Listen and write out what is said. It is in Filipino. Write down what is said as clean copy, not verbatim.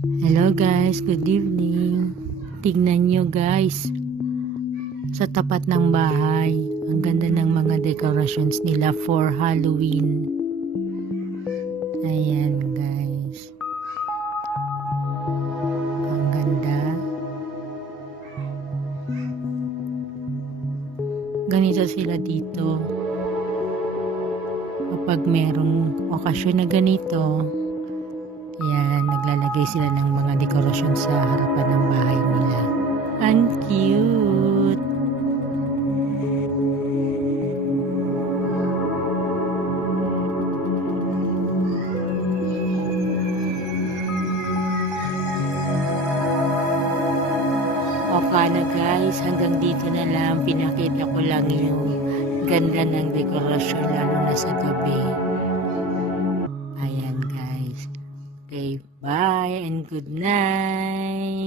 Hello guys, good evening. Tignan nyo guys, sa tapat ng bahay, ang ganda ng mga decorations nila for Halloween. Ayan guys, ang ganda. Ganito sila dito. Kapag merong okasyon na ganito, ayan, naglalagay sila ng mga dekorasyon sa harapan ng bahay nila. Ang cute! Okay na guys, hanggang dito na lang. Pinakita ko lang yung ganda ng dekorasyon lalo na sa gabi. Ayan guys. Okay, bye and good night.